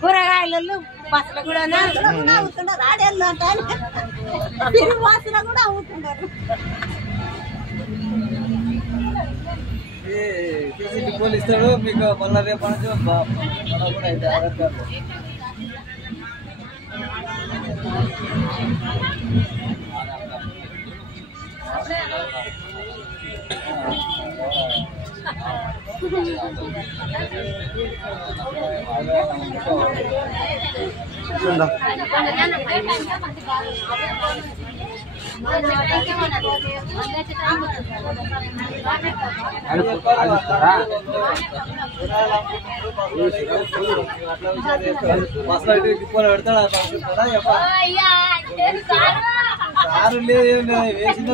కూరగాయలు బస్సులు కూడా అవుతున్నారు రాడేళ్ళు అంటే వాసన కూడా అవుతున్నారు పోలు ఇస్తాడు మీకు మళ్ళీ రేపు కూడా అయితే ఆధార్ కార్డు మసాలా తిప్పులు పెడతాడా సారు లేదు వేసిన